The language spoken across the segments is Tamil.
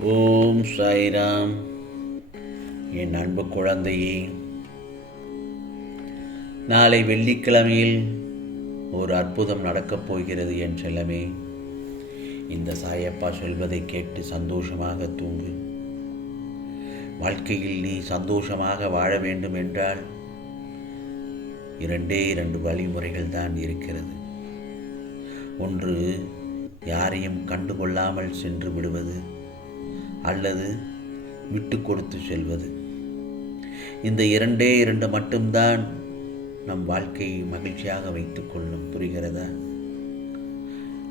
ஓம் சாய்ராம். என் அன்பு குழந்தையே நாளை வெள்ளிக்கிழமையில் ஒரு அற்புதம் நடக்கப் போகிறது என் செல்லமே. இந்த சாயப்பா சொல்வதை கேட்டு சந்தோஷமாக தூங்கு. வாழ்க்கையில் நீ சந்தோஷமாக வாழ வேண்டும் என்றால் இரண்டே இரண்டு வழிமுறைகள் தான் இருக்கிறது. ஒன்று யாரையும் கண்டுகொள்ளாமல் சென்று விடுவது. அல்லது விட்டு கொடுத்து செல்வது. இந்த இரண்டே இரண்டு மட்டும்தான் நம் வாழ்க்கையை மகிழ்ச்சியாக வைத்துக்கொள்ளும் புரிகிறதா?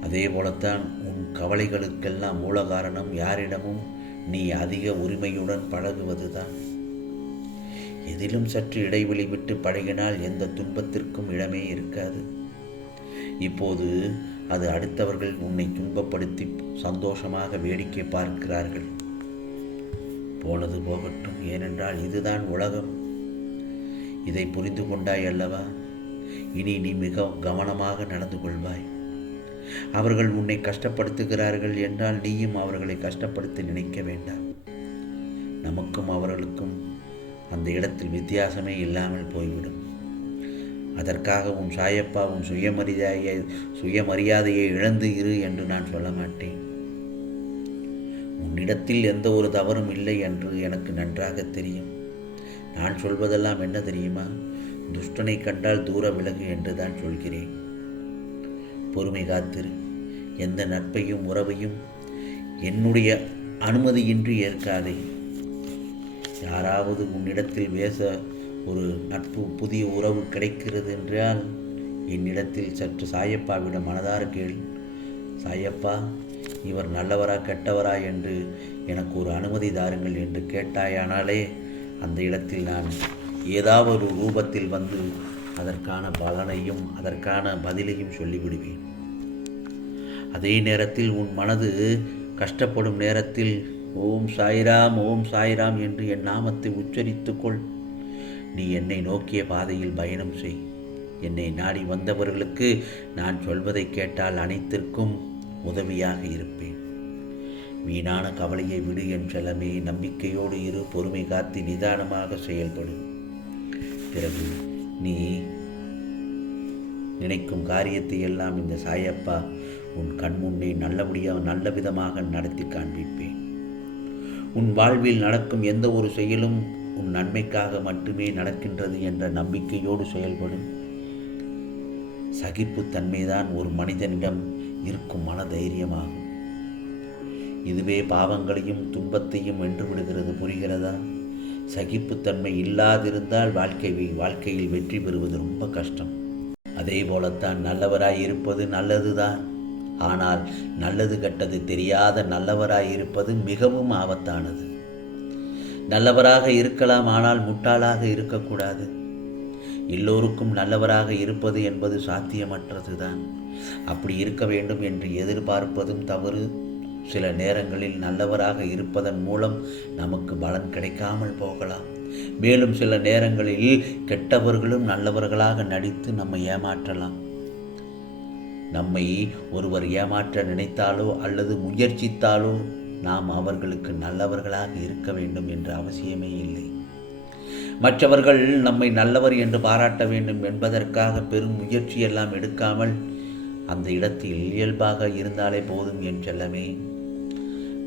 அதே போலத்தான் உன் கவலைகளுக்கெல்லாம் மூல காரணம் யாரிடமும் நீ அதிக உரிமையுடன் பழகுவதுதான். எதிலும் சற்று இடைவெளி விட்டு பழகினால் எந்த துன்பத்திற்கும் இடமே இருக்காது. இப்போது அது அடுத்தவர்கள் உன்னை துன்பப்படுத்தி சந்தோஷமாக வேடிக்கை பார்க்கிறார்கள். போனது போகட்டும். ஏனென்றால் இதுதான் உலகம். இதை புரிந்து கொண்டாய் அல்லவா? இனி நீ மிக கவனமாக நடந்து கொள்வாய். அவர்கள் உன்னை கஷ்டப்படுத்துகிறார்கள் என்றால் நீயும் அவர்களை கஷ்டப்படுத்த நினைக்க வேண்டாம். நமக்கும் அவர்களுக்கும் அந்த இடத்தில் வித்தியாசமே இல்லாமல் போய்விடும். அதற்காக உன் சாயப்பா உன் சுயமரியாதையை சுயமரியாதையை இழந்து இரு என்று நான் சொல்ல மாட்டேன். உன்னிடத்தில் எந்த ஒரு தவறும் இல்லை என்று எனக்கு நன்றாக தெரியும். நான் சொல்வதெல்லாம் என்ன தெரியுமா? துஷ்டனை கண்டால் தூர விலகு என்று தான் சொல்கிறேன். பொறுமை காத்திரு. எந்த நட்பையும் உறவையும் என்னுடைய அனுமதியின்றி ஏற்காதே. யாராவது உன்னிடத்தில் பேச ஒரு நட்பு புதிய உறவு கிடைக்கிறது என்றால் என்னிடத்தில் சற்று சாயப்பாவிடம் மனதார கேள். சாயப்பா இவர் நல்லவரா கெட்டவரா என்று எனக்கு ஒரு அனுமதி தாருங்கள் என்று கேட்டாயானாலே அந்த இடத்தில் நான் ஏதாவது ரூபத்தில் வந்து அதற்கான பலனையும் அதற்கான பதிலையும் சொல்லிவிடுவேன். அதே நேரத்தில் உன் மனது கஷ்டப்படும் நேரத்தில் ஓம் சாய்ராம் ஓம் சாய்ராம் என்று என் நாமத்தை உச்சரித்துக்கொள். நீ என்னை நோக்கிய பாதையில் பயணம் செய். என்னை நாடி வந்தவர்களுக்கு நான் சொல்வதை கேட்டால் அனைத்திற்கும் உதவியாக இருப்பேன். வீணான கவலையை விடு என் நம்பிக்கையோடு இரு பொறுமை காத்து நிதானமாக செயல்படும் பிறகு நீ நினைக்கும் காரியத்தை எல்லாம் இந்த சாயப்பா உன் கண்முன்னே நல்லபடியாக நல்ல விதமாக நடத்தி காண்பிப்பேன். உன் வாழ்வில் நடக்கும் எந்த ஒரு செயலும் உன் நன்மைக்காக மட்டுமே நடக்கின்றது என்ற நம்பிக்கையோடு செயல்படும் சகிப்புத்தன்மைதான் ஒரு மனிதனிடம் இருக்கும் மன தைரியமாகும் இதுவே பாவங்களையும் துன்பத்தையும் வென்று விடுகிறது புரிகிறதா? சகிப்புத்தன்மை இல்லாதிருந்தால் வாழ்க்கை வாழ்க்கையில் வெற்றி பெறுவது ரொம்ப கஷ்டம். அதே போலத்தான் நல்லவராய் இருப்பது நல்லதுதான். ஆனால் நல்லது கெட்டது தெரியாத நல்லவராய் இருப்பது மிகவும் ஆபத்தானது. நல்லவராக இருக்கலாம் ஆனால் முட்டாளாக இருக்கக்கூடாது. எல்லோருக்கும் நல்லவராக இருப்பது என்பது சாத்தியமற்றதுதான். அப்படி இருக்க வேண்டும் என்று எதிர்பார்ப்பதும் தவறு. சில நேரங்களில் நல்லவராக இருப்பதன் மூலம் நமக்கு பலன் கிடைக்காமல் போகலாம். மேலும் சில நேரங்களில் கெட்டவர்களும் நல்லவர்களாக நடித்து நம்மை ஏமாற்றலாம். நம்மை ஒருவர் ஏமாற்ற நினைத்தாலோ அல்லது முயற்சித்தாலோ நாம் அவர்களுக்கு நல்லவர்களாக இருக்க வேண்டும் என்ற அவசியமே இல்லை. மற்றவர்கள் நம்மை நல்லவர் என்று பாராட்ட வேண்டும் என்பதற்காக பெரும் முயற்சியெல்லாம் எடுக்காமல் அந்த இடத்தில் இயல்பாக இருந்தாலே போதும் என் செல்லமே.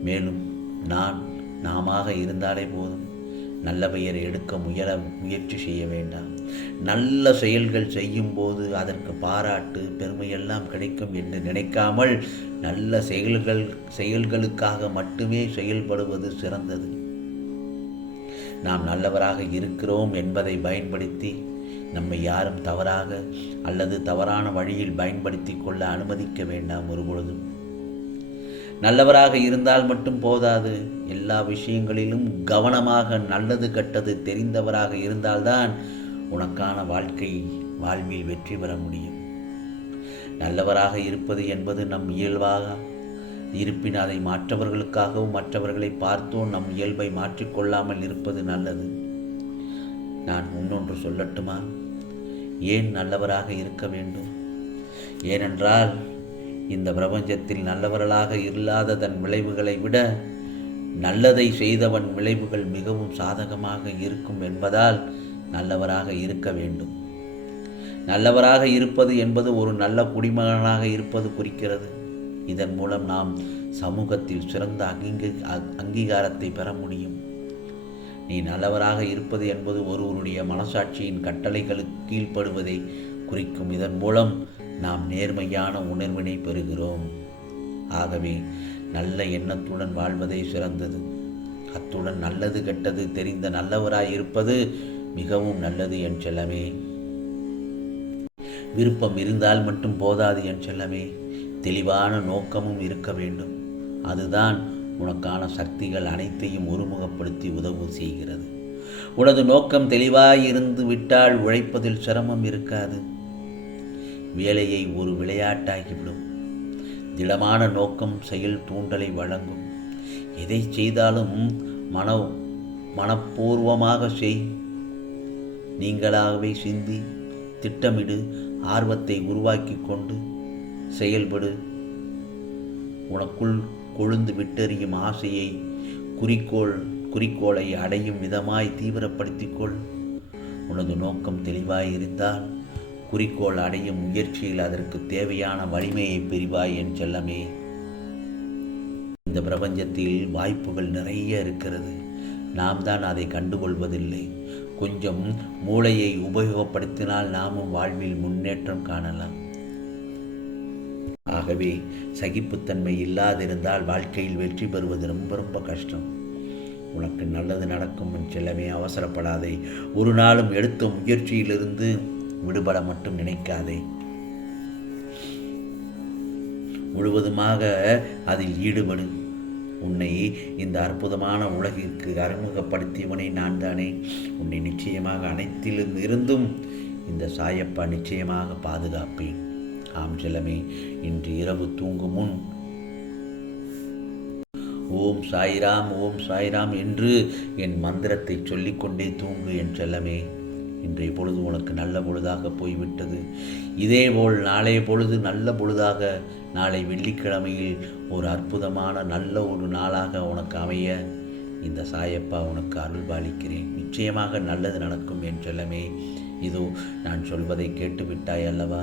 மேலும் நான் நாமாக இருந்தாலே போதும். நல்ல பெயரை எடுக்க முயல முயற்சி செய்ய வேண்டாம். நல்ல செயல்கள் செய்யும் போது அதற்கு பாராட்டு பெருமையெல்லாம் கிடைக்கும் என்று நினைக்காமல் நல்ல செயல்கள் செயல்களுக்காக மட்டுமே செயல்படுவது சிறந்தது. நாம் நல்லவராக இருக்கிறோம் என்பதை பயன்படுத்தி நம்மை யாரும் தவறாக அல்லது தவறான வழியில் பயன்படுத்தி கொள்ள அனுமதிக்க வேண்டாம் ஒருபொழுதும். நல்லவராக இருந்தால் மட்டும் போதாது. எல்லா விஷயங்களிலும் கவனமாக நல்லது கெட்டது தெரிந்தவராக இருந்தால்தான் உனக்கான வாழ்க்கை வாழ்வில் வெற்றி பெற முடியும். நல்லவராக இருப்பது என்பது நம் இயல்பாக இருப்பின் அதை மற்றவர்களுக்காகவும் மற்றவர்களை பார்த்தோம் நம் இயல்பை மாற்றிக்கொள்ளாமல் இருப்பது நல்லது. நான் முன்னொன்று சொல்லட்டுமா? ஏன் நல்லவராக இருக்க வேண்டும்? ஏனென்றால் இந்த பிரபஞ்சத்தில் நல்லவர்களாக இல்லாத தன் விளைவுகளை விட நல்லதை செய்தவன் விளைவுகள் மிகவும் சாதகமாக இருக்கும் என்பதால் நல்லவராக இருக்க வேண்டும். நல்லவராக இருப்பது என்பது ஒரு நல்ல குடிமகனாக இருப்பது குறிக்கிறது. இதன் மூலம் நாம் சமூகத்தில் சிறந்த அங்கீக அங்கீகாரத்தை பெற முடியும். நீ நல்லவராக இருப்பது என்பது ஒருவருடைய மனசாட்சியின் கட்டளைகளுக்கு கீழ்ப்படுவதை குறிக்கும். இதன் மூலம் நாம் நேர்மையான உணர்வினை பெறுகிறோம். ஆகவே நல்ல எண்ணத்துடன் வாழ்வதே சிறந்தது. அத்துடன் நல்லது கெட்டது தெரிந்த நல்லவராய் இருப்பது மிகவும் நல்லது என் செல்லமே. விருப்பம் இருந்தால் மட்டும் போதாது என் செல்லமே. தெளிவான நோக்கமும் இருக்க வேண்டும். அதுதான் உனக்கான சக்திகள் அனைத்தையும் ஒருமுகப்படுத்தி உதவு செய்கிறது. உனது நோக்கம் தெளிவாய் இருந்து விட்டால் உழைப்பதில் சிரமம் இருக்காது. வேலையை ஒரு விளையாட்டாகிவிடும். திடமான நோக்கம் செயல் தூண்டலை வழங்கும். எதை செய்தாலும் மன மனப்பூர்வமாக செய். நீங்களாகவே சிந்தி திட்டமிடு ஆர்வத்தை உருவாக்கி கொண்டு செயல்படு. உனக்குள் கொழுந்து விட்டெறியும் ஆசையை குறிக்கோள் குறிக்கோளை அடையும் விதமாய் தீவிரப்படுத்திக்கொள். உனது நோக்கம் தெளிவாய் இருந்தால் குறிக்கோள் அடையும் முயற்சியில் அதற்கு தேவையான வலிமையை பெறுவாய் என் செல்லமே. இந்த பிரபஞ்சத்தில் வாய்ப்புகள் நிறைய இருக்கிறது. நாம் தான் அதை கண்டுகொள்வதில்லை. கொஞ்சம் மூளையை உபயோகப்படுத்தினால் நாமும் வாழ்வில் முன்னேற்றம் காணலாம். ஆகவே சகிப்புத்தன்மை இல்லாதிருந்தால் வாழ்க்கையில் வெற்றி பெறுவது ரொம்ப ரொம்ப கஷ்டம். உனக்கு நல்லது நடக்கும் செல்லவே அவசரப்படாதே. ஒரு நாளும் எடுத்த முயற்சியிலிருந்து விடுபட மட்டும் நினைக்காதே. முழுவதுமாக அதில் ஈடுபடு. உன்னை இந்த அற்புதமான உலகிற்கு அறிமுகப்படுத்தியவனே நான் தானே. உன்னை நிச்சயமாக அனைத்திலும் இருந்தும் இந்த சாயப்பா நிச்சயமாக பாதுகாப்பேன். ஆம் செல்லமே இன்று இரவு தூங்கும் முன் ஓம் சாய்ராம் ஓம் சாய்ராம் என்று என் மந்திரத்தை சொல்லிக்கொண்டே தூங்கு என் செல்லமே. இன்றைய பொழுது உனக்கு நல்ல பொழுதாக போய்விட்டது. இதேபோல் நாளைய பொழுது நல்ல பொழுதாக நாளை வெள்ளிக்கிழமையில் ஒரு அற்புதமான நல்ல ஒரு நாளாக உனக்கு அமைய இந்த சாயப்பா உனக்கு அருள் பாலிக்கிறேன். நிச்சயமாக நல்லது நடக்கும் என் செல்லமே. இதோ நான் சொல்வதை கேட்டுவிட்டாய் அல்லவா?